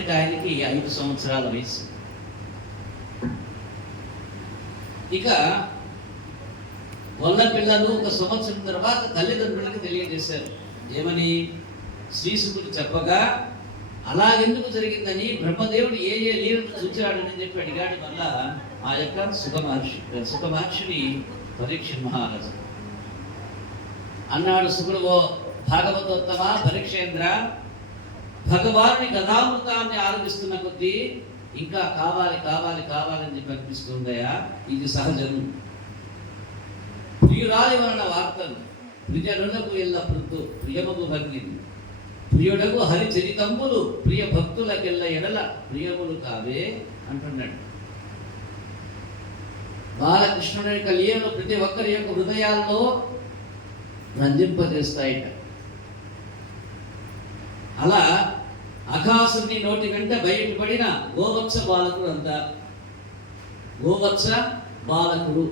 అప్పటికి ఆయనకి 5 సంవత్సరాల వయసు. ఇక గొల్ల పిల్లలు 1 సంవత్సరం తర్వాత తల్లిదండ్రులకు తెలియజేశారు. ఏమని? శ్రీశుకుడు చెప్పగా అలాగెందుకు జరిగిందని బ్రహ్మదేవుడు ఏ ఏ లీలను చూచాడని చెప్పి అడిగాడు. వల్ల ఆ యొక్క సుఖ మహర్షిని పరీక్ష మహారాజు అన్నాడు. శుకుడు, ఓ భాగవతోత్తమ పరీక్షేంద్ర, భగవానుని గదామృతాన్ని ఆరంభిస్తున్న కొద్దీ ఇంకా కావాలి కావాలి కావాలని చెప్పి అనిపిస్తుందయా. ఇది సహజం. ప్రియురాలి వలన వార్తలు ప్రియనులకు ఎల్లప్పుడు ప్రియముకు భంగిని ప్రియుడకు హరిచరితంబులు ప్రియ భక్తులకెల్ల ఎడల ప్రియములు కావే అంటున్నాడు. బాలకృష్ణుని యొక్క లీలలు ప్రతి ఒక్కరి యొక్క హృదయాల్లో రంజింపజేస్తాయిట. అలా అఘాసుని నోటి వెంట బయటపడిన గోవత్స బాలకుడు అంతా గోవత్స బాలకుడు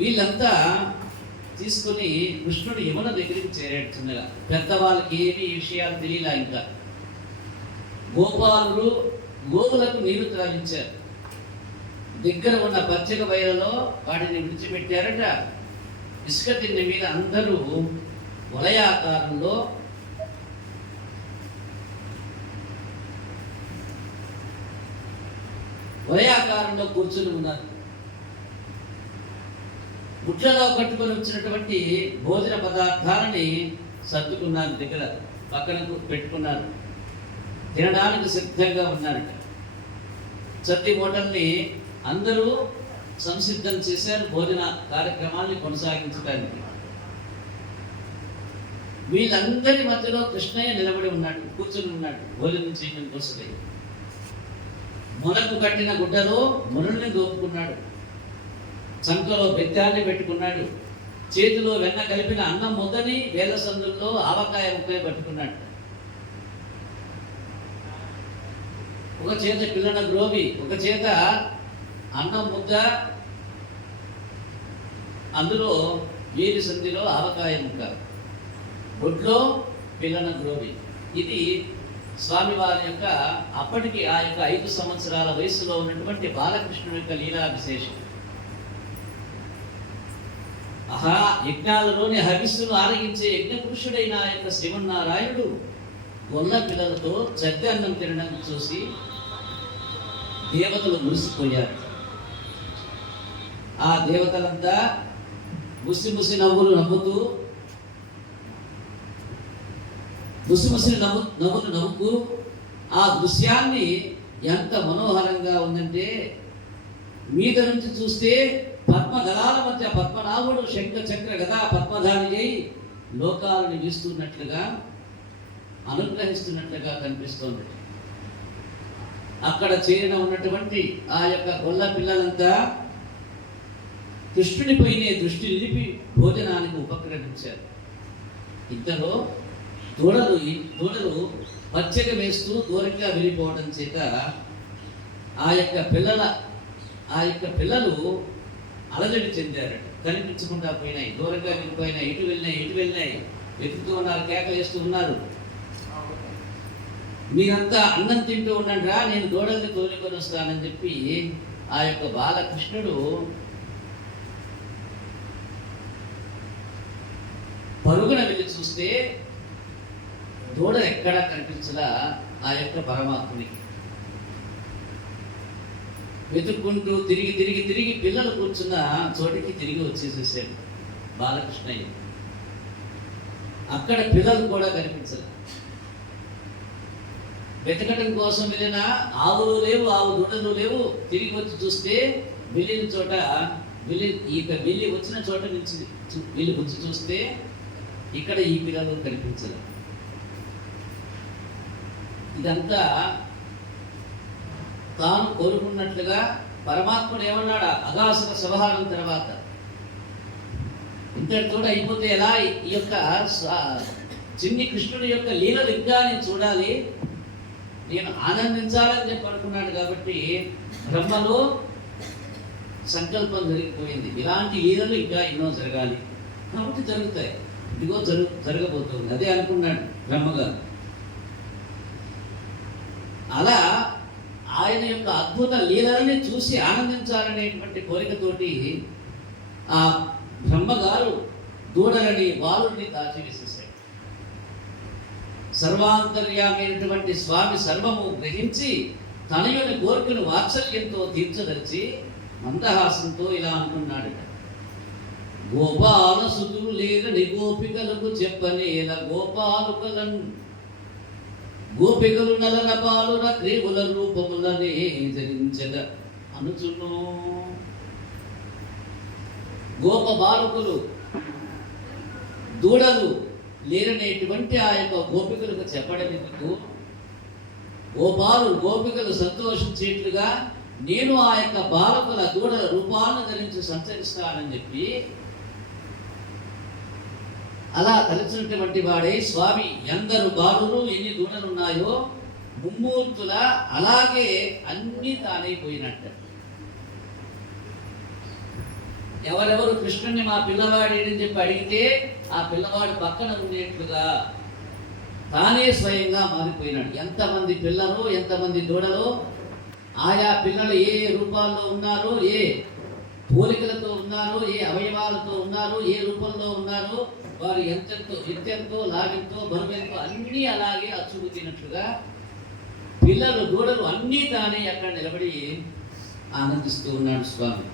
వీళ్ళంతా తీసుకుని కృష్ణుడు యమున దగ్గరికి చేరాడు. చిన్నగా పెద్దవాళ్ళకి ఏమి విషయాలు తెలియలా. ఇంకా గోపాలుడు గోవులకు నీరు త్రాగించారు. దగ్గర ఉన్న పచ్చిక బయలలో వాటిని విడిచిపెట్టారట. ఇసుక తిన్న మీద అందరూ వలయాకారంలో కూర్చుని ఉన్నారు. గుట్లలో కట్టుకొని వచ్చినటువంటి భోజన పదార్థాలని సర్దుకున్నారు. దగ్గర పక్కన పెట్టుకున్నారు. తినడానికి సిద్ధంగా ఉన్నారట. సత్తి మూటల్ని అందరూ సంసిద్ధం చేశారు భోజన కార్యక్రమాన్ని కొనసాగించడానికి. వీళ్ళందరి మధ్యలో కృష్ణయ్య నిలబడి ఉన్నాడు, కూర్చుని ఉన్నాడు. భోజనం చేయడం కోసమే మునకు కట్టిన గుడ్డలో మునుల్ని దోపుకున్నాడు. చంకలో బెత్తాన్ని పెట్టుకున్నాడు. చేతిలో వెన్న కలిపిన అన్నం ముద్దని వేల సందుల్లో ఆవకాయ ముక్కని పట్టుకున్నాడు. ఒక చేత పిల్లన గ్రోవి, ఒక చేత అన్నం ముద్ద, అందులో వీరి సంధిలో ఆవకాయ ముక్క, గుడ్లో పిల్లన గ్రోవి. ఇది స్వామివారి యొక్క అప్పటికి ఆ యొక్క 5 సంవత్సరాల వయసులో ఉన్నటువంటి బాలకృష్ణుడి యొక్క లీలా విశేషం. యజ్ఞాలలోని హవిస్సును ఆరగించే యజ్ఞ పురుషుడైన ఆ యొక్క శ్రీమన్నారాయణుడు గొల్ల పిల్లలతో చెద్ద అన్నం తినడం చూసి దేవతలు మురిసిపోయారు. ఆ దేవతలంతా ముసి నవ్వులు నవ్వుతూ నవ్వుతూ ఆ దృశ్యాన్ని ఎంత మనోహరంగా ఉందంటే, మీద నుంచి చూస్తే పద్మగలాల మధ్య పద్మనాభుడు శంఖ చక్ర గదా పద్మధారి అయి లోకాలను వీస్తున్నట్లుగా అనుగ్రహిస్తున్నట్లుగా కనిపిస్తోంది. అక్కడ చేరిన ఉన్నటువంటి ఆ యొక్క గొల్ల పిల్లలంతా కృష్ణునిపైనే దృష్టి నిలిపి భోజనానికి ఉపక్రమించారు. ఇంతలో దూడలు పచ్చగా వేస్తూ దూరంగా వెళ్ళిపోవడం చేత ఆ యొక్క పిల్లలు అలజడి చెందారట. కనిపించకుండా పోయినాయి, దూరంగా వెళ్ళిపోయినాయి, ఇటు వెళ్ళినాయి, వెతుకుతూ ఉన్నారు, కేకలు వేస్తూ ఉన్నారు. మీరంతా అన్నం తింటూ ఉండండి రా, నేను దూడల్ని తోలుకొని వస్తానని చెప్పి ఆ యొక్క బాలకృష్ణుడు పరుగున వెళ్ళి చూస్తే దూడ ఎక్కడా కనిపించలా. ఆ యొక్క పరమాత్మునికి వెతుక్కుంటూ తిరిగి పిల్లలు కూర్చున్న చోటికి తిరిగి వచ్చేసేసాడు బాలకృష్ణయ్య. అక్కడ పిల్లలు కూడా కనిపించలే. వెతకడం కోసం వెళ్ళిన ఆవులు లేవు, ఆవు దూడలు లేవు. తిరిగి వచ్చి చూస్తే వెళ్ళిన చోట వెళ్ళి వచ్చిన చోట నుంచి వెళ్ళి వచ్చి చూస్తే ఇక్కడ ఈ పిల్లలు కనిపించలే. ఇదంతా తాను కోరుకున్నట్లుగా పరమాత్ముడు ఏమన్నాడు అగాసుర సంహారం తర్వాత, ఇంతటితో అయిపోతే ఎలా? ఈ యొక్క చిన్ని కృష్ణుడి యొక్క లీలలు ఇంకా నేను చూడాలి, నేను ఆనందించాలని చెప్పి అనుకున్నాడు. కాబట్టి బ్రహ్మలో సంకల్పం జరిగిపోయింది, ఇలాంటి లీలలు ఇంకా ఎన్నో జరగాలి. కాబట్టి జరుగుతాయి, ఇదిగో జరగబోతుంది. అదే అనుకున్నాడు బ్రహ్మగారు. అలా ఆయన యొక్క అద్భుత లీలలని చూసి ఆనందించాలనేటువంటి కోరికతోటి ఆ బ్రహ్మగారు దూడలని బాలుని దాచివేసేసాడు. సర్వాంతర్యామైనటువంటి స్వామి సర్వము గ్రహించి తనయుని కోరికను వాత్సల్యంతో తీర్చదలిచి మందహాసంతో ఇలా అంటున్నాడట: గోపాల సుతులు లేరని గోపికలకు చెప్పనేల గోపాలుకలను గోపికలు నలరపాలుర క్రీవుల రూపములనే ధరించద అనుచును. గోప బాలకులు దూడలు లేరనేటువంటి ఆ యొక్క గోపికలకు చెప్పడం ఎందుకు? గోపికలు సంతోషించేట్లుగా నేను ఆ యొక్క బాలకుల దూడల రూపాలను ధరించి సంచరిస్తానని చెప్పి అలా తలచినటువంటి వాడే స్వామి ఎందరు బాలులు ఎన్ని దూడలు ఉన్నాయో ముమ్మూర్తుల అలాగే అన్ని తానైపోయినట్ట. ఎవరెవరు కృష్ణుని మా పిల్లవాడి అని చెప్పి అడిగితే ఆ పిల్లవాడు పక్కన ఉండేట్లుగా తానే స్వయంగా మారిపోయినాడు. ఎంతమంది పిల్లలు, ఎంతమంది దూడలు, ఆయా పిల్లలు ఏ రూపాల్లో ఉన్నారు, ఏ పోలికలతో ఉన్నారు, ఏ అవయవాలతో ఉన్నారు, ఏ రూపంలో ఉన్నారు, వారు ఎత్తెంతో లాగెంతో బరువెంతో అన్నీ అలాగే అచ్చుగుతినట్లుగా పిల్లలు దూడలు అన్నీ తానే అక్కడ నిలబడి ఆనందిస్తూ ఉన్నాడు స్వామి.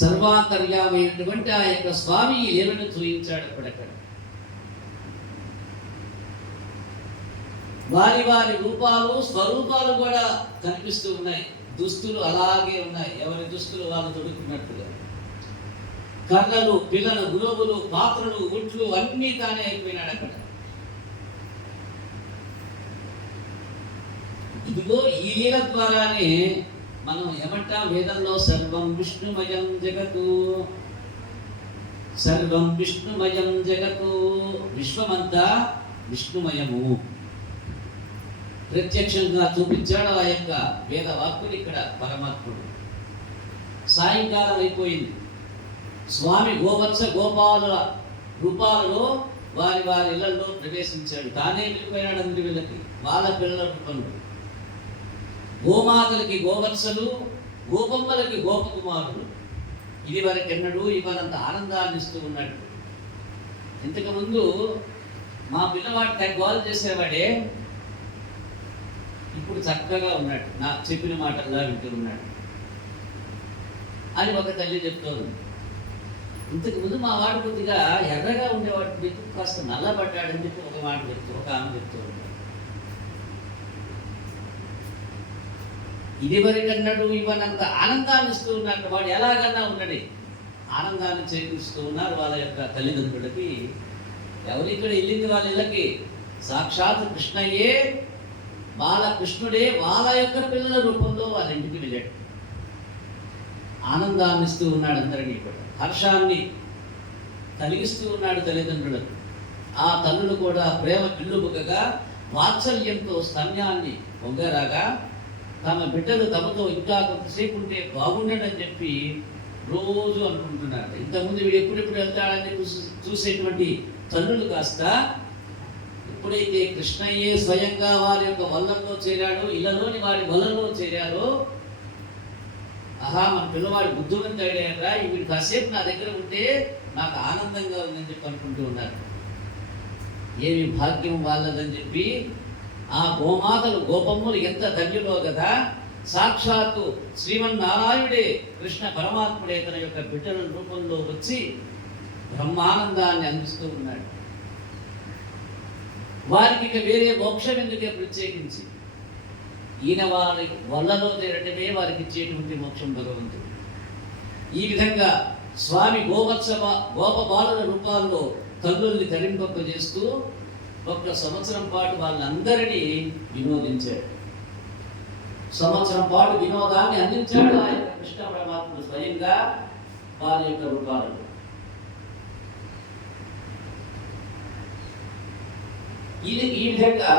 సర్వాంతర్యామైనటువంటి ఆ యొక్క స్వామి ఈ లీలను చూయించాడు. అక్కడక్కడ వారి వారి రూపాలు స్వరూపాలు కూడా కనిపిస్తూ ఉన్నాయి. దుస్తులు అలాగే ఉన్నాయి, ఎవరి దుస్తులు వాళ్ళు తొడుక్కున్నట్టుగా. కర్రలు, పిల్లలు, గురువులు, పాత్రలు, ఉట్లు అన్నీ తానే అయిపోయినాడు అక్కడ. ఇదిగో ఈ లీల ద్వారానే మనం ఏమంటాం వేదంలో సర్వం విష్ణుమయం జగతు, సర్వం విష్ణుమయం జగతు, విశ్వమంతా విష్ణుమయము ప్రత్యక్షంగా చూపించాడు ఆ యొక్క వేద వాక్కులు ఇక్కడ పరమాత్ముడు. సాయంకాలం అయిపోయింది. స్వామి గోవత్స గోపాలుల రూపాలలో వారి వారి ఇళ్లలో ప్రవేశించాడు. తానే వెళ్ళిపోయినాడు అందరి వీళ్ళకి, వాళ్ళ పిల్లల రూపంలో. గోమాతలకి గోవత్సలు, గోపమ్మలకి గోపకుమారులు. ఇది వరకెన్నడూ ఇవాళంత ఆనందాన్ని ఇస్తూ ఉన్నాడు. ఇంతకుముందు మా పిల్లవాడు గోలు చేసేవాడే, ఇప్పుడు చక్కగా ఉన్నాడు, నాకు చెప్పిన మాటల్లా వింటూ ఉన్నాడు అని ఒక తల్లి చెప్తోంది. ఇంతకుముందు మా వాడు కొద్దిగా ఎర్రగా ఉండేవాడు, కాస్త నల్లబడ్డాడని చెప్పి ఒక మాట చెప్తూ ఒక ఆమె చెప్తూ ఉంటాడు. ఇది వరకన్నాడు ఇవన్నంత ఆనందాన్ని ఇస్తూ ఉన్నట్టు వాడు ఎలాగన్నా ఉన్నది ఆనందాన్ని చేకూరుస్తూ ఉన్నారు వాళ్ళ యొక్క తల్లిదండ్రులకి. ఎవరు ఇక్కడ వెళ్ళింది వాళ్ళ ఇళ్ళకి? సాక్షాత్ కృష్ణయ్యే, బాలకృష్ణుడే వాళ్ళ యొక్క పిల్లల రూపంలో వాళ్ళ ఇంటికి వెళ్ళాడు. ఆనందాన్ని ఇస్తూ ఉన్నాడు అందరినీ కూడా, హర్షాన్ని కలిగిస్తూ ఉన్నాడు తల్లిదండ్రులకు. ఆ తల్లులు కూడా ప్రేమ పిల్లుబుకగా వాత్సల్యంతో స్తన్యాన్ని పొంగరాగా తమ బిడ్డలు తమతో ఇంకా కొంతసేపు ఉంటే బాగుండని చెప్పి రోజు అనుకుంటున్నారు. ఇంతకుముందు వీడు ఎప్పుడెప్పుడు వెళ్తాడని చూసేటువంటి తల్లులు కాస్త ఎప్పుడైతే కృష్ణయ్యే స్వయంగా వారి యొక్క వల్లంలో చేరాడు, ఇళ్ళలోని వారి వల్లలో చేరారో, ఆహా మన పిల్లవాడు బుద్ధిమంతుడయ్యారా, వీడు కాసేపు నా దగ్గర ఉంటే నాకు ఆనందంగా ఉందని చెప్పి అనుకుంటూ ఉన్నారు. ఏమి భాగ్యం వాళ్ళదని చెప్పి ఆ గోమాతలు గోపమ్మలు ఎంత ధన్యులో కదా. సాక్షాత్తు శ్రీమన్నారాయణుడే కృష్ణ పరమాత్ముడే తన యొక్క బిడ్డల రూపంలో వచ్చి బ్రహ్మానందాన్ని అందిస్తూ ఉన్నాడు. వారికి ఇక వేరే మోక్షం ఎందుకే ప్రత్యేకించి, ఈయన వారి వల్లలో చేరటమే వారికి ఇచ్చేటువంటి మోక్షం భగవంతుడు. ఈ విధంగా స్వామి గోప బాలుల రూపాల్లో తల్లుల్ని తరింపజేస్తూ 1 సంవత్సరం పాటు వాళ్ళందరినీ వినోదించాడు. సంవత్సరం పాటు వినోదాన్ని అందించాడు ఆ యొక్క కృష్ణ పరమాత్ముడు స్వయంగా వారి యొక్క రూపాలలో. ఈ విధంగా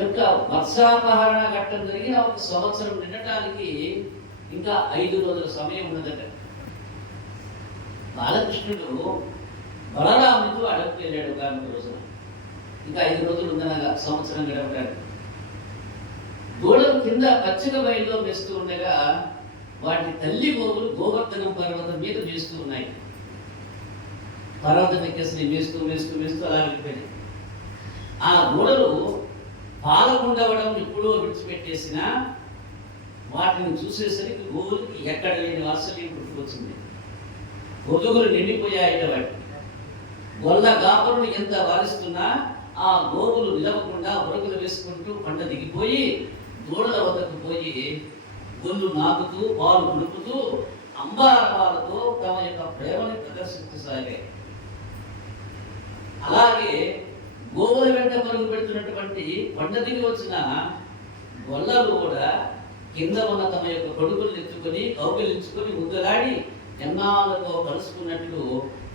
యొక్క వర్షాపహరణ ఘట్టం జరిగిన 1 సంవత్సరం నిండటానికి ఇంకా 5 రోజుల సమయం ఉన్నదట. బాలకృష్ణుడు బలరాముడితో అడవికి వెళ్ళాడు ఒక రోజున. ఇంకా 5 రోజులు ఉందనగా సంవత్సరం గడపడానికి. గోడల కింద పచ్చిక బయలులో వేస్తూ ఉండగా వాటి తల్లి గోవులు గోవర్ధనం పర్వతం మీద వేస్తూ ఉన్నాయి. పర్వతం ఎక్కేసి వేస్తూ వేస్తూ వేస్తూ అలా వెళ్ళిపోయింది. ఆ గోడలు పాలకుండవడం ఎప్పుడో విడిచిపెట్టేసిన వాటిని చూసేసరికి గోవులకి ఎక్కడ లేని వాత్సల్యం పుట్టుకొచ్చింది. పొదుగులు నిండిపోయాయట వాటి. గొల్ల గాపరులు ఎంత వారిస్తున్నా ఆ గోవులు నిలవకుండా ఉరకలు వేసుకుంటూ పంట దిగిపోయి దూడల వద్దకు పోయి గొల్లు నాకుతూ పాలు కుడుపుతూ అంబారవాలతో తమ యొక్క ప్రేమని ప్రదర్శించసాగాయి. అలాగే గోవుల వెంట పరుగు పెడుతున్నటువంటి పంట దిగి వచ్చిన గొల్లలు కూడా కింద ఉన్న తమ యొక్క కొడుకులు ఎత్తుకొని కౌగిలించుకొని ముద్దలాడి ఎన్నాళ్ళతో కలుసుకున్నట్లు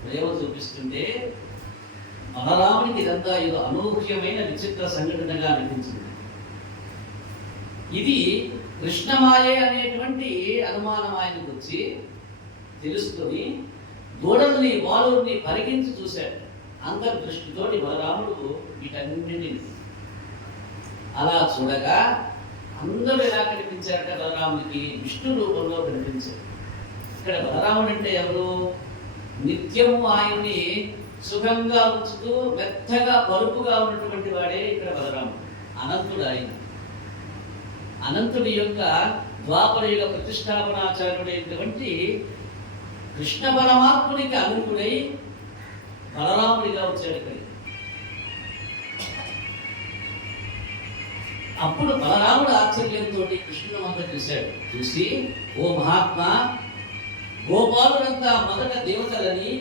ప్రేమ చూపిస్తుంటే బలరామునికి ఇదంతా ఏదో అనూహ్యమైన విచిత్ర సంఘటనగా అనిపించింది. ఇది కృష్ణమాయే అనేటువంటి అనుమానం ఆయనకు వచ్చి తెలుసుకొని దూడల్ని బాలుని పరిగించి చూశాడు. అంతర్దృష్టితోటి బలరాముడు వీటన్నింటినీ అలా చూడగా అందరూ ఎలా కనిపించారట బలరాముడికి? విష్ణు రూపంలో కనిపించారు. ఇక్కడ బలరాముడు అంటే ఎవరు? నిత్యము ఆయన్ని సుఖంగా ఉంచుతూ మెత్తగా పరుపుగా ఉన్నటువంటి వాడే ఇక్కడ బలరాముడు. అనంతుడు ఆయన. అనంతుడి యొక్క ద్వాపర యుగ ప్రతిష్టాపనాచార్యుడైనటువంటి కృష్ణ పరమాత్ముడికి అనుకుడై బలరాముడిగా వచ్చాడు ఇక్కడ. అప్పుడు బలరాముడు ఆశ్చర్యంతో కృష్ణుడు అంతా చూశాడు. చూసి, ఓ మహాత్మా, గోపాలుడంతా మొదట దేవతలని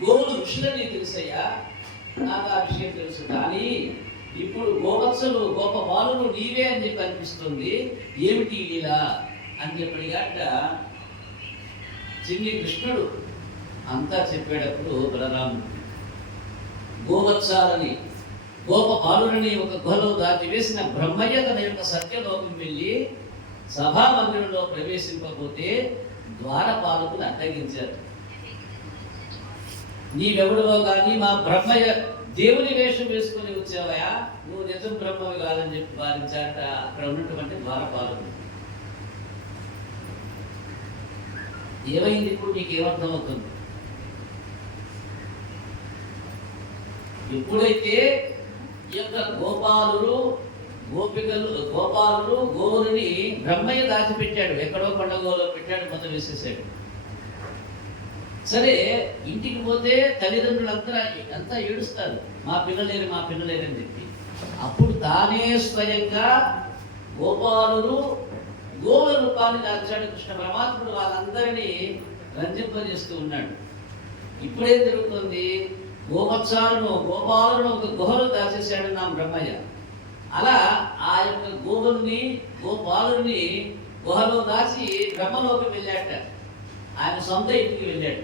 గోవులు ఋషులని తెలుసయ్యా, నాకు ఆ విషయం తెలుసు. కానీ ఇప్పుడు గోవత్సలు గొప్ప బాలుడు నీవే అని చెప్పి అనిపిస్తుంది, ఏమిటి ఇలా అని చెప్పడిగాట చిన్ని కృష్ణుడు అంతా చెప్పేటప్పుడు బలరాముడు గోవత్సాలని గోప బాలుని ఒక గుహలో దాచివేసిన బ్రహ్మయ్య తన యొక్క సత్యలోకం వెళ్ళి సభా మందిరంలో ప్రవేశింపకపోతే ద్వారపాలకులు అడ్డగించారు. నీవెవడో కానీ మా బ్రహ్మయ్య దేవుని వేషం వేసుకొని వచ్చావయా, నువ్వు నిజం బ్రహ్మవి కాదని చెప్పి వారించారట అక్కడ ఉన్నటువంటి ద్వారపాలకులు. ఏమైంది ఇప్పుడు? మీకు ఏమర్థమవుతుంది? ఎప్పుడైతే ఈ యొక్క గోపాలుడు గోవులని బ్రహ్మయ్య దాచిపెట్టాడు, ఎక్కడో పండగలో పెట్టాడు, మొత్తం వేసేసాడు. సరే, ఇంటికి పోతే తల్లిదండ్రులు అంతా ఏడుస్తారు, మా పిల్లలేరు అని చెప్పి. అప్పుడు తానే స్వయంగా గోపాలుడు గోవుల రూపాన్ని దాచాడు కృష్ణ పరమాత్ముడు. వాళ్ళందరినీ రంజింపజేస్తూ ఉన్నాడు. ఇప్పుడేం జరుగుతుంది? గోపాలును ఒక గుహలో దాచేశాడు నా బ్రహ్మయ్య. అలా ఆ యొక్క గోపాలుని గుహలో దాచి బ్రహ్మలోకి వెళ్ళాట. ఆయన సొంత ఇంటికి వెళ్ళాడు.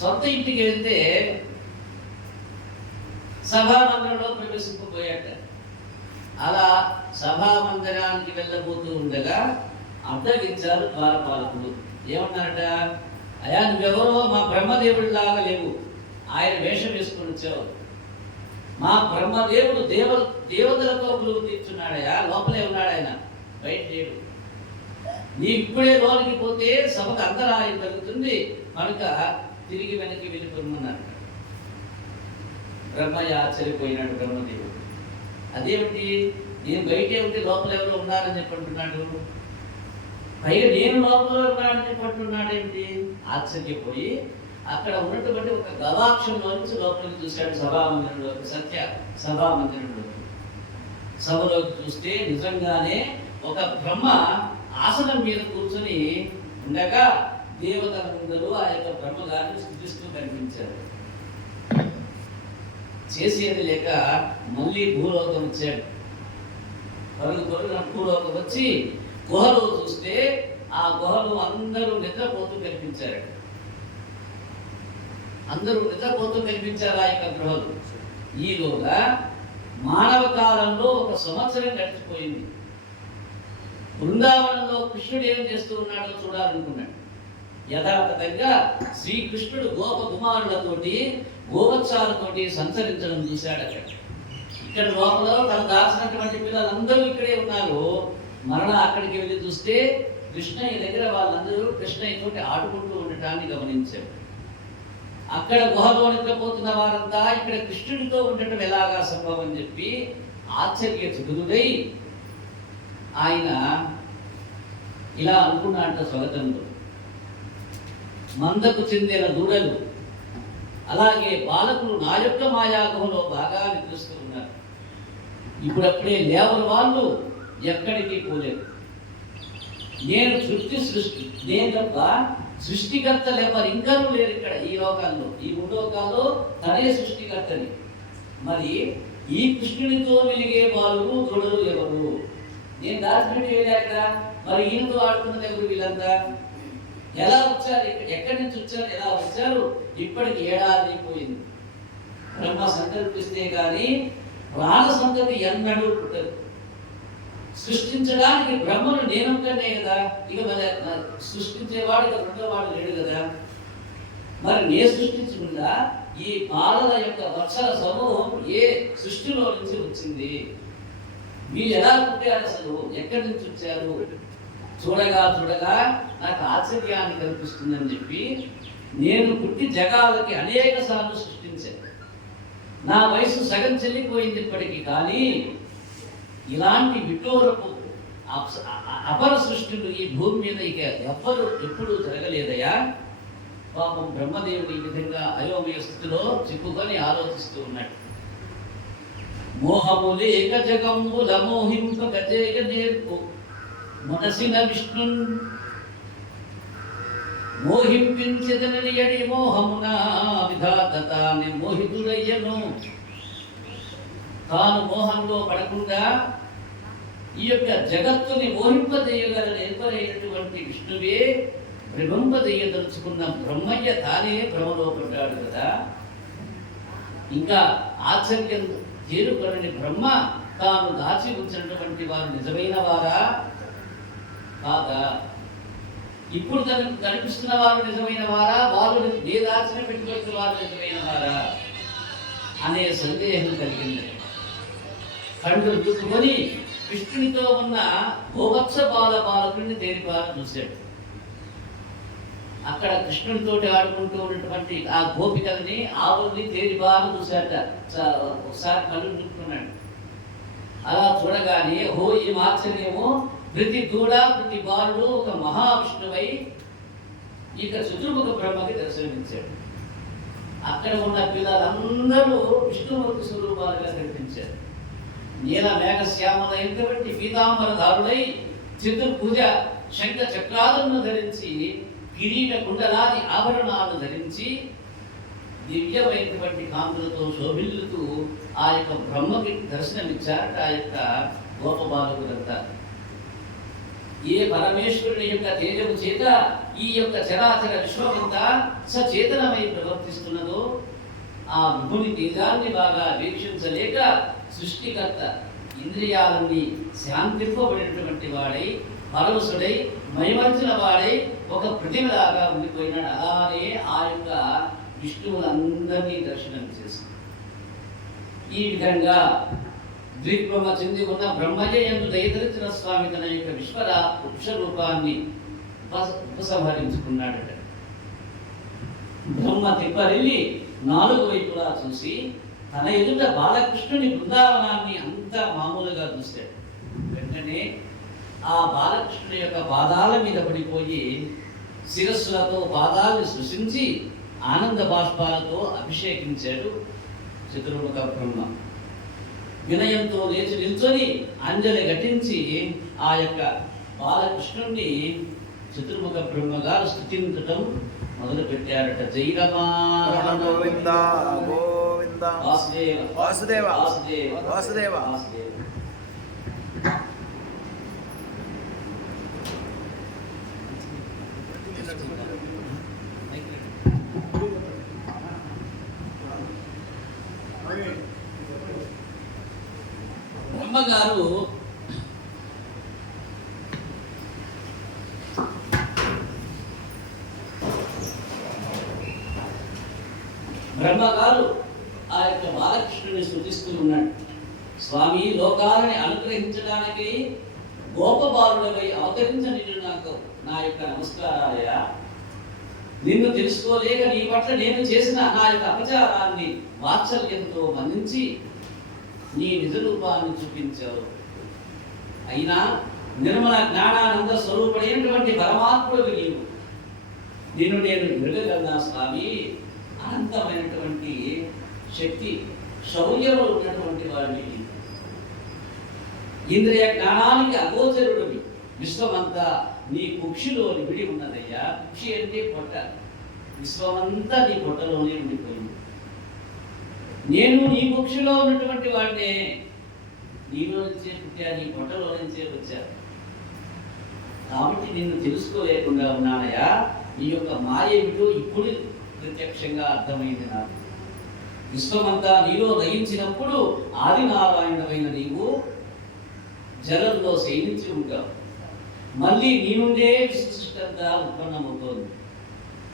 సొంత ఇంటికి వెళ్తే సభామందిరంలో ప్రవేశింపబోయాట. అలా సభామందిరానికి వెళ్ళబోతూ ఉండగా అడ్డగించారు ద్వారపాలకులు. ఏమన్నారట? అయా, నువ్వెవరో మా బ్రహ్మదేవుడిలాగా లేవు, ఆయన వేషం వేసుకొని వచ్చావు. మా బ్రహ్మదేవుడు దేవతలతో కొలువు తీర్చున్నాడయా, లోపలే ఉన్నాడు ఆయన, బయట లేడు. నీ ఇప్పుడే లోనికి పోతే సభకు అంతరాయం కలుగుతుంది, కనుక తిరిగి వెనక్కి వెళ్ళిపోమన్నారు. బ్రహ్మయ్య ఆశ్చర్యపోయినాడు. బ్రహ్మదేవుడు అదేమిటి, నేను బయటే ఉంటే లోపల ఎవరు ఉన్నారని చెప్పంటున్నాడు, పైగా నేను లోపల ఉన్నాడని చెప్పంటున్నాడు ఏమిటి? ఆశ్చర్యపోయి అక్కడ ఉన్నటువంటి ఒక గవాక్షంలో నుంచి లోపలికి చూశాడు. సభామందిరంలోకి, సభామందిరంలోకి. సభలోకి చూస్తే నిజంగానే ఒక బ్రహ్మ ఆసనం మీద కూర్చొని ఉండగా దేవతలందరూ ఆ యొక్క బ్రహ్మగారిని స్తుతిస్తూ కనిపించారు. చేసేది లేక మళ్ళీ భూలోకం వచ్చాడు. పరుగున భూలోకం వచ్చి గుహలో చూస్తే ఆ గుహలో అందరూ నిద్రపోతూ కనిపించారు. ఆ యొక్క గృహలు. ఈలోగా మానవ కాలంలో 1 సంవత్సరం గడిచిపోయింది. బృందావనంలో కృష్ణుడు ఏం చేస్తూ ఉన్నాడో చూడాలనుకున్నాడు. యథాతథంగా శ్రీకృష్ణుడు గోప కుమారులతోటి గోవత్సాలతోటి సంచరించడం చూశాడు. ఇక్కడ లోపల తను దాచినటువంటి పిల్లలందరూ ఇక్కడే ఉన్నారు. మరలా అక్కడికి వెళ్ళి చూస్తే కృష్ణయ్య దగ్గర వాళ్ళందరూ కృష్ణయ్యతోటి ఆడుకుంటూ ఉండటాన్ని గమనించారు. అక్కడ గుహలో నిద్రపోతున్న వారంతా ఇక్కడ కృష్ణుడితో ఉండటం ఎలాగా సంభవం అని చెప్పి ఆశ్చర్యచకితుడై ఆయన ఇలా అనుకున్నాడంట స్వగతంలో. మందకు చెందిన దూడలు అలాగే బాలకులు నా యొక్క మాయాగుహలో బాగా నిద్రిస్తూ ఉన్నారు. ఇప్పుడప్పుడే లేవని వాళ్ళు ఎక్కడికి పోలేదు. నేను నేను తప్ప సృష్టికర్తలు ఎవరు ఇంకనూ లేరు ఇక్కడ ఈ లోకాల్లో. ఈ భూలోకాల్లో తనే సృష్టికర్తని. మరి ఈ కృష్ణునితో వెలిగే బాలురు దూడలు ఎవరు? నేను దాచిపెట్టి వెళ్ళాక మరి ఈయనతో ఆడుతున్నది ఎవరు? వీళ్ళంతా ఎలా వచ్చారు? ఎక్కడి నుంచి వచ్చారు? ఎలా వచ్చారు? ఇప్పటికి ఏడాది అయిపోయింది. బ్రహ్మ సంకల్పిస్తే కానీ ప్రాణ సంతతి ఎన్నడూ పుట్టదు. సృష్టించడానికి బ్రహ్మను నేనొక్కనే కదా, ఇక మరి సృష్టించేవాడు ఇక రెండో వాడు లేడు కదా. మరి నే సృష్టించకుండా ఈ బాలల యొక్క వత్సల సమూహం ఏ సృష్టిలో నుంచి వచ్చింది? వీళ్ళు ఎలా పుట్టారు? అసలు ఎక్కడి నుంచి వచ్చారు? చూడగా చూడగా నాకు ఆశ్చర్యాన్ని కల్పిస్తుందని చెప్పి నేను పుట్టి జగాలకి అనేక సార్లు సృష్టించాను. నా వయసు సగం చెల్లిపోయింది ఇప్పటికీ. కానీ ఇలాంటి విటోరపు అపర సృష్టిలు ఈ భూమి మీద ఇక ఎవ్వరు ఎప్పుడూ జరగలేదయా. పాపం బ్రహ్మదేవుడు ఈ విధంగా అయోమయ స్థితిలో చిక్కుకొని ఆలోచిస్తూ ఉన్నాడు. మోహము లేక జగంబుల మోహింప గజేయ నేర్పు మనసిన విష్ణు మోహింపించదనని ఎడి మోహమున విధాతతాని మోహితుడయ్యను. తాను మోహంలో పడకుండా ఈ యొక్క జగత్తుని మోహింపజేయగల నేర్పరైనటువంటి విష్ణువే ప్రబంపజేయదలుచుకున్న బ్రహ్మయ్య తానే భ్రమలో పడ్డాడు కదా. ఇంకా ఆశ్చర్యం తీరుకొనని బ్రహ్మ తాను దాచి ఉంచినటువంటి వారు నిజమైన వారా కాదా? ఇప్పుడు కనిపిస్తున్న వారు నిజమైన వారా? వాళ్ళు దాచిన పెట్టుకున్న వారు నిజమైన వారా అనే సందేహం కలిగింది. కళ్ళు దుక్కుకొని కృష్ణునితో ఉన్న గోవత్స బాలకుడిని తేరిపార చూశాడు. అక్కడ కృష్ణునితోటి ఆడుకుంటూ ఉన్నటువంటి ఆ గోపికల్ని ఆవుల్ని తేరిపార చూశాట. ఒకసారి కళ్ళు దుక్కున్నాడు. అలా చూడగానే ఈ ఆశ్చర్యము, ప్రతి దూడ ప్రతి బాలుడు ఒక మహావిష్ణువై ఇక చతుర్ముఖ బ్రహ్మకి దర్శనమిచ్చాడు. అక్కడ ఉన్న పిల్లలందరూ విష్ణుమూర్తి స్వరూపాలుగా కనిపించారు. నీల మేఘ శ్యామలైనటువంటి పీతాంబరధారుడై చతుర్భుజ శంఖ చక్రాలను ధరించి కిరీట కుండలాది ఆభరణాలు ధరించి దివ్యమైనటువంటి కాంతులతో శోభిల్లుతూ ఆ యొక్క బ్రహ్మకి దర్శనమిచ్చారట ఆ యొక్క గోపబాలకులంతా. ఏ పరమేశ్వరుని యొక్క తేజము చేత ఈ యొక్క చరాచర విశ్వమంతా సచేతనమై ప్రవర్తిస్తున్నదో ఆ విభుని తేజాన్ని బాగా వీక్షించలేక సృష్టికర్త ఇంద్రియాలని శాంతింపబడినటువంటి వాడై పరవశుడై మైమర్చిన వాడై ఒక ప్రతిమలాగా ఉండిపోయినాడు. అలానే ఆ యొక్క విష్ణువులందరినీ దర్శనం చేసి ఈ విధంగా ద్విబ్రహ్మ చెంది ఉన్న బ్రహ్మయ్య యందు దయతలిచిన స్వామి తన యొక్క విశ్వరూపాన్ని ఉపసంహరించుకున్నాడట. బ్రహ్మ తిప్పరిల్లి నాలుగు వైపులా చూసి తన ఎదుట బాలకృష్ణుని బృందావనాన్ని అంతా మామూలుగా చూశాడు. వెంటనే ఆ బాలకృష్ణుని యొక్క పాదాల మీద పడిపోయి శిరస్సులతో పాదాలను సృష్టించి ఆనంద బాష్పాలతో అభిషేకించాడు చతుర్ముఖ బ్రహ్మ. వినయంతో లేచి నిల్చొని అంజలి ఘటించి ఆ యొక్క బాలకృష్ణుణ్ణి చతుర్ముఖ బ్రహ్మగారు స్తుతించటం మొదలు పెట్టారట. జై రమా గోవింద గోవింద వాసుదేవ వాసుదేవ వాసుదేవ వాసుదేవ వాసుదేవ. బ్రహ్మగారు బ్రహ్మగారు ఆ యొక్క బాలకృష్ణుని స్తుతిస్తూ ఉన్నాడు. స్వామి, లోకాలని అనుగ్రహించడానికి గోపబాలుడపై అవతరించ నిన్ను నాకు నా యొక్క నమస్కారాలయ. నిన్ను తెలుసుకోలేక నీ పట్ల నేను చేసిన నా యొక్క అపచారాన్ని వాత్సల్యంతో మన్నించి నీ నిజ రూపాన్ని చూపించావు. అయినా నిర్మల జ్ఞానానంద స్వరూపుడైనటువంటి పరమాత్ముడు నీవు. నిన్ను నేను ఎరగగలనా స్వామి? అనంతమైనటువంటి శక్తి శౌర్యము ఉన్నటువంటి వాడిని, ఇంద్రియ జ్ఞానానికి అగోచరుడివి. విశ్వమంతా నీ కుక్షిలోని విడి ఉన్నదయ్యా. కుక్షి అంటే పొట్ట. విశ్వమంతా నీ పొట్టలోనే ఉండిపోయింది. నేను నీ కుక్షిలో ఉన్నటువంటి వాడినే. నీలో నుంచే పుట్టా, నీ పొట్టలో నుంచే వచ్చా. కాబట్టి నిన్ను తెలుసుకోలేకుండా ఉన్నానయ్యా. ఈ యొక్క మాయ ఏమిటో ఇప్పుడు ప్రత్యక్షంగా అర్థమైంది నాకు. విశ్వమంతా నీలో లయించినప్పుడు ఆదినారాయణమైన నీవు జలంలో శయనించి ఉంటావు. మళ్ళీ నీ నుండే విశిష్టంగా ఉత్పన్నమవుతోంది.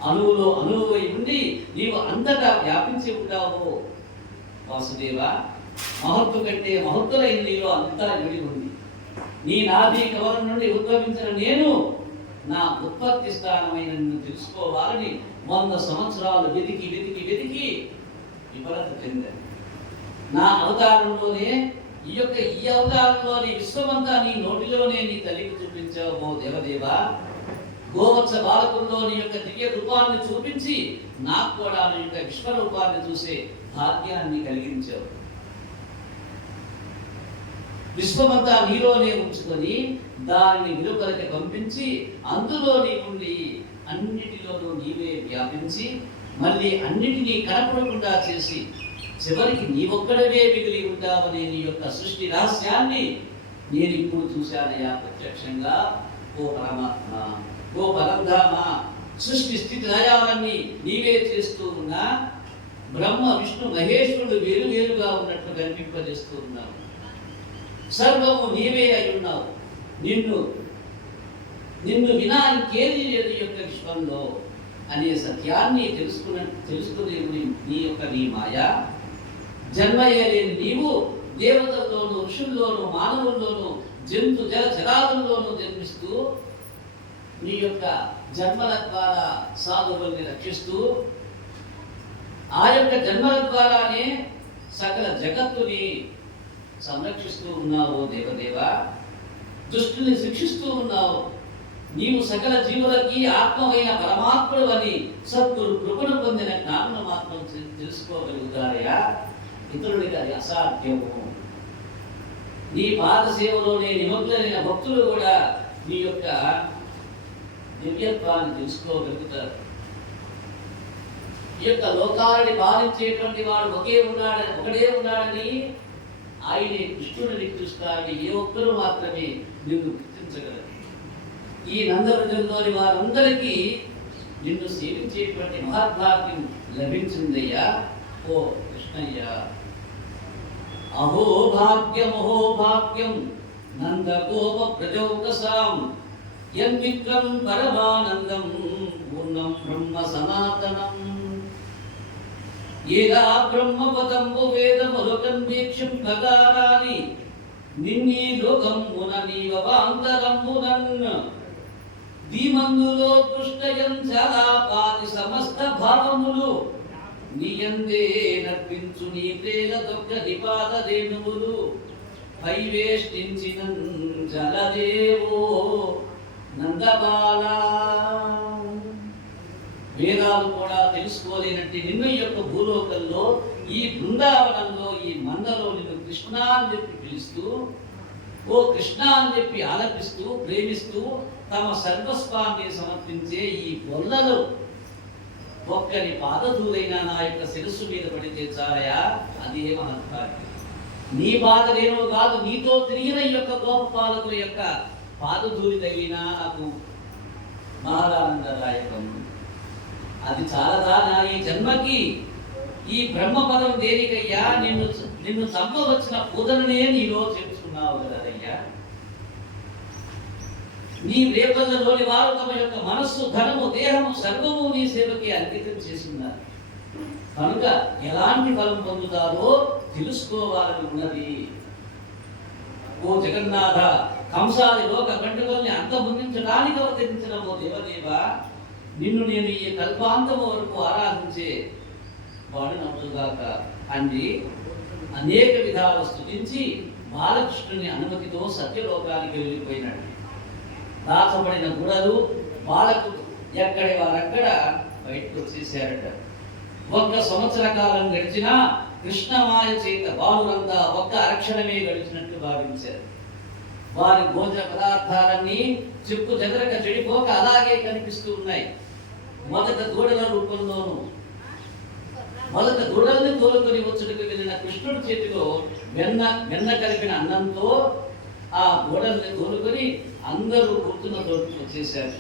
అణువులో అణువువై ఉండి నీవు అంతటా వ్యాపించి ఉంటావు. వాసుదేవ, మహత్తు కంటే మహత్తులైన నీలో అంతా నిడి ఉంది. నీ నాభి కవలం నుండి ఉద్భవించిన నేను నా ఉత్పత్తి స్థానమైన నిన్ను తెలుసుకోవాలని 100 సంవత్సరాలు వెతికి వెతికి వెతికి విఫలత చెందాను. నా అవతారంలోనే ఈ అవతారంలోని విశ్వమంతా నీ నోటిలోనే నీ తల్లికి చూపించావు. ఓ దేవదేవా, గోవత్స బాలకుల్లో నీ యొక్క దివ్య రూపాన్ని చూపించి నాకు కూడా నీ యొక్క విశ్వరూపాన్ని చూసే భాగ్యాన్ని కలిగించావు. విశ్వమంతా నీలోనే ఉంచుకొని దానిని వెలుపలికి పంపించి అందులో నీకుండి అన్నిటిలోనూ నీవే వ్యాపించి మళ్ళీ అన్నిటినీ కనపడకుండా చేసి చివరికి నీ ఒక్కడవే మిగిలి ఉంటావనే నీ యొక్క సృష్టి రహస్యాన్ని నేను ఇప్పుడు చూశానయ్యా ప్రత్యక్షంగా. ఓ పరమాత్మ, ఓ పరంధామ, సృష్టి స్థితి లయాలన్నీ నీవే చేస్తూ ఉన్నా బ్రహ్మ విష్ణు మహేశ్వరుడు వేరు వేరుగా ఉన్నట్లు కనిపింపజేస్తూ ఉన్నావు. సర్వము నీవే అయి ఉన్నావు. నిన్ను వినా ఇంకేది లేదు ఈ యొక్క విశ్వంలో అనే సత్యాన్ని తెలుసుకునే నీ మాయా. జన్మయ్యలేని నీవు దేవతల్లోనూ ఋషుల్లోనూ మానవుల్లోనూ జంతు జలాదుల్లోనూ జన్మిస్తూ నీ యొక్క జన్మల ద్వారా సాధువుల్ని రక్షిస్తూ ఆ యొక్క జన్మల ద్వారానే సకల జగత్తుని సంరక్షిస్తూ ఉన్నావు. దేవదేవ, దుష్టుని శిక్షిస్తూ ఉన్నావు. నీవు సకల జీవులకి ఆత్మమైన పరమాత్ముడు అని సద్గురు కృపను పొందిన జ్ఞానం మాత్రం తెలుసుకోగలుగుతారయ్యా. ఇతరుడికి అది అసాధ్యము. నీ పాద సేవలోనే నిమగ్నులైన భక్తులు కూడా నీ యొక్క దివ్యత్వాన్ని తెలుసుకోగలుగుతారు. ఈ యొక్క లోకాలని పాలించేటువంటి వాడు ఒకడే ఉన్నాడని ఆయనే కృష్ణుడిని చూస్తారని ఏ ఒక్కరూ మాత్రమే నిన్ను గుర్తించగలరు. ఈ నందవృజంలోని వారందరికీ నిన్ను సేవించేటువంటి మహద్భాగ్యం లభించిందయ్యా. ఓ కృష్ణయ్య, అహో భాగ్యం నందగోప ప్రజౌకసాం యన్విక్రం పరమానందం పూర్ణం బ్రహ్మ సనాతనం. ఏదా బ్రహ్మపదంబు వేదములకం వీక్షం భగారాని నిన్నీ లోకమున నీవవాంతరంబునన్ దీమందులో దృష్టయం జలాపాది సమస్త భావములు నీయందే నర్పించు నీ ప్రేల దొక్క నిపాద రేణువులు పైవేష్టించిన జలదేవో నందబాలా. వేదాలు కూడా తెలుసుకోలేనట్టి నిన్ను యొక్క భూలోకంలో ఈ బృందావనంలో ఈ మందలో నిన్ను కృష్ణ అని చెప్పి పిలుస్తూ, ఓ కృష్ణ అని చెప్పి ఆలపిస్తూ ప్రేమిస్తూ తమ సర్వస్వాన్ని సమర్పించే ఈ పొల్లలు ఒక్కరి పాదధూలైన నా యొక్క శిరస్సు మీద పడితే చాలయా, అదే మహత్కార్యం. నీ పాదలేనో కాదు, నీతో తిరిగిన ఈ యొక్క గోపపాలకుల యొక్క పాదధూలి తగిలినా నాకు మహారానందదాయకం. అది చాలదా నా ఈ జన్మకి? ఈ బ్రహ్మపదం దేనికయ్యా? నిన్ను చంపవచ్చిన పూదననే నీలో చేర్చుకున్నావు కదయ్యా. నీ రేపల్లోని వారు తమ యొక్క మనస్సు, ధనము, దేహము సర్వము నీ సేవకి అంకితం చేస్తున్నారు. కనుక ఎలాంటి ఫలం పొందుతారో తెలుసుకోవాలని ఉన్నది. ఓ జగన్నాథ, కంసాది లోక గంటలని అంతమొందించడానికి అవతరించిన ఓ దేవదేవ, నిన్ను నేను ఈ కల్పాంతం వరకు ఆరాధించే వాడినవుగాక అని అనేక విధాలు స్తుతించి బాలకృష్ణుని అనుమతితో సత్యలోకానికి వెళ్ళిపోయినాడు. దాచబడిన గుడలు బాలకుడు ఎక్కడి వారక్కడ బయటకు వచ్చేసారట. 1 సంవత్సర కాలం గడిచినా కృష్ణమాయ చేత బాలురంతా ఒక్క అరక్షణమే గడిచినట్లు భావించారు. వారి భోజన పదార్థాలన్నీ చెప్పు చెదరక చెడిపోక అలాగే కనిపిస్తూ ఉన్నాయి. మొదట దూడల రూపంలోనూ మొదట దూడల్ని తోలుకొని వచ్చుటకు వెళ్ళిన కృష్ణుడి చేతిలో వెన్న కలిపిన అన్నంతో ఆ దూడల్ని తోలుకొని అందరూ గుర్తున్న తోటి వచ్చేసారు.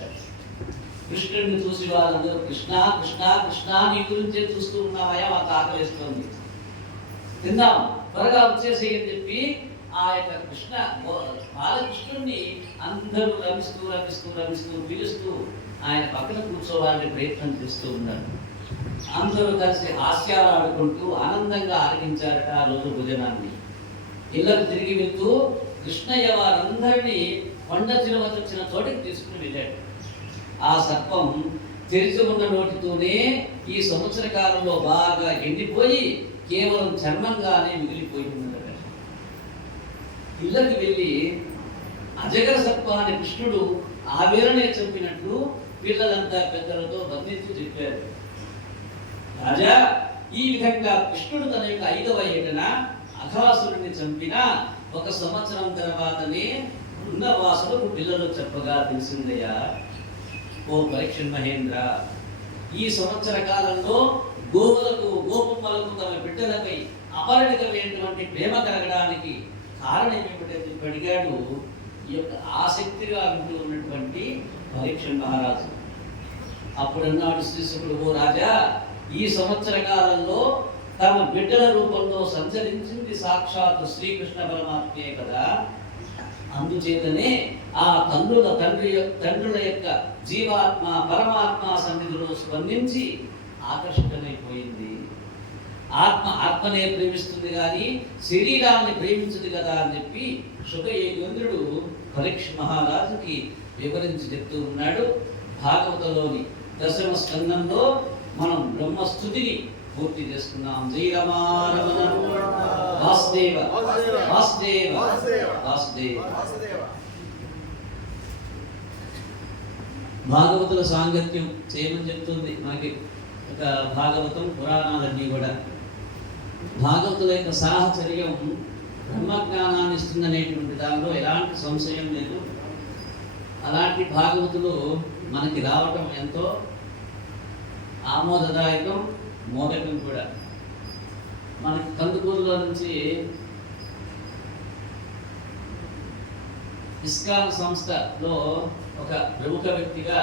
కృష్ణుడిని చూసి వాళ్ళందరూ కృష్ణ కృష్ణ కృష్ణ నీ గురించే చూస్తూ ఉన్నావయ్యా, మాకు ఆకలిస్తుంది, తిందాం త్వరగా వచ్చేసి అని చెప్పి ఆ యొక్క బాలకృష్ణుడిని అందరూ రమిస్తూ రమిస్తూ రమిస్తూ పిలుస్తూ ఆయన పక్కన కూర్చోవాలని ప్రయత్నం చేస్తూ ఉన్నారు. అందరూ కలిసి హాస్యాలు ఆడుకుంటూ ఆనందంగా ఆరగించారట ఆ రోజు భోజనాన్ని. ఇళ్లకు తిరిగి వెళ్తూ కృష్ణయ్య వారందరినీ కొండ చిలువ వచ్చిన చోటికి తీసుకుని వెళ్ళాడు. ఆ సర్పం తెరిచి ఉన్న నోటితోనే ఈ సంవత్సర కాలంలో బాగా ఎండిపోయి కేవలం చర్మంగానే మిగిలిపోయి ఉన్నదట. ఇళ్ళకి వెళ్ళి అజగర సర్పాన్ని కృష్ణుడు ఆవేరనే చంపినట్లు పిల్లలంతా పెద్దలతో బంధించి చెప్పారు. రాజా, ఈ విధంగా కృష్ణుడు తన యొక్క 5వ ఏటన అఘాసురుడిని చంపిన 1 సంవత్సరం తర్వాతనే బృందవాసులకు పిల్లలు చెప్పగా తెలిసిందయ్యా. ఓ పరీక్ష మహేంద్ర, ఈ సంవత్సర కాలంలో గోవులకు గోపమ్మలకు తమ బిడ్డలపై అపరిమితమైనటువంటి ప్రేమ కలగడానికి కారణం ఏమిటని అడిగాడు ఈ యొక్క ఆసక్తిగా వింటూ ఉన్నటువంటి పరీక్ష మహారాజు. అప్పుడన్నాడు శ్రీశుకుడు, ఓ రాజా, ఈ సంవత్సర కాలంలో తమ బిడ్డల రూపంలో సంచరించింది సాక్షాత్ శ్రీకృష్ణ పరమాత్మే కదా. అందుచేతనే ఆ తండ్రుల యొక్క జీవాత్మ పరమాత్మ సన్నిధిలో స్పందించి ఆకర్షితమైపోయింది. ఆత్మనే ప్రేమిస్తుంది కానీ శరీరాన్ని ప్రేమించదు కదా అని చెప్పి శుకయేంద్రుడు పరీక్ష మహారాజుకి వివరించి చెప్తూ ఉన్నాడు. భాగవతంలోని 10వ స్కందంలో మనం బ్రహ్మస్తుతిని పూర్తి చేసుకున్నాం. జై రమారమణ వాసుదేవ వాసుదేవ వాసుదేవ. భాగవతుల సాంగత్యం చేయమని చెప్తుంది మనకి ఒక భాగవతం, పురాణాలన్నీ కూడా. భాగవతుల యొక్క సాహచర్యం బ్రహ్మజ్ఞానాన్ని ఇస్తుందనేటువంటి దానిలో ఎలాంటి సంశయం లేదు. అలాంటి భాగవతులు మనకి రావటం ఎంతో ఆమోదదాయకం, మోదకం కూడా. మనకి కందుకూరులో నుంచి ఇస్కాన్ సంస్థలో ఒక ప్రముఖ వ్యక్తిగా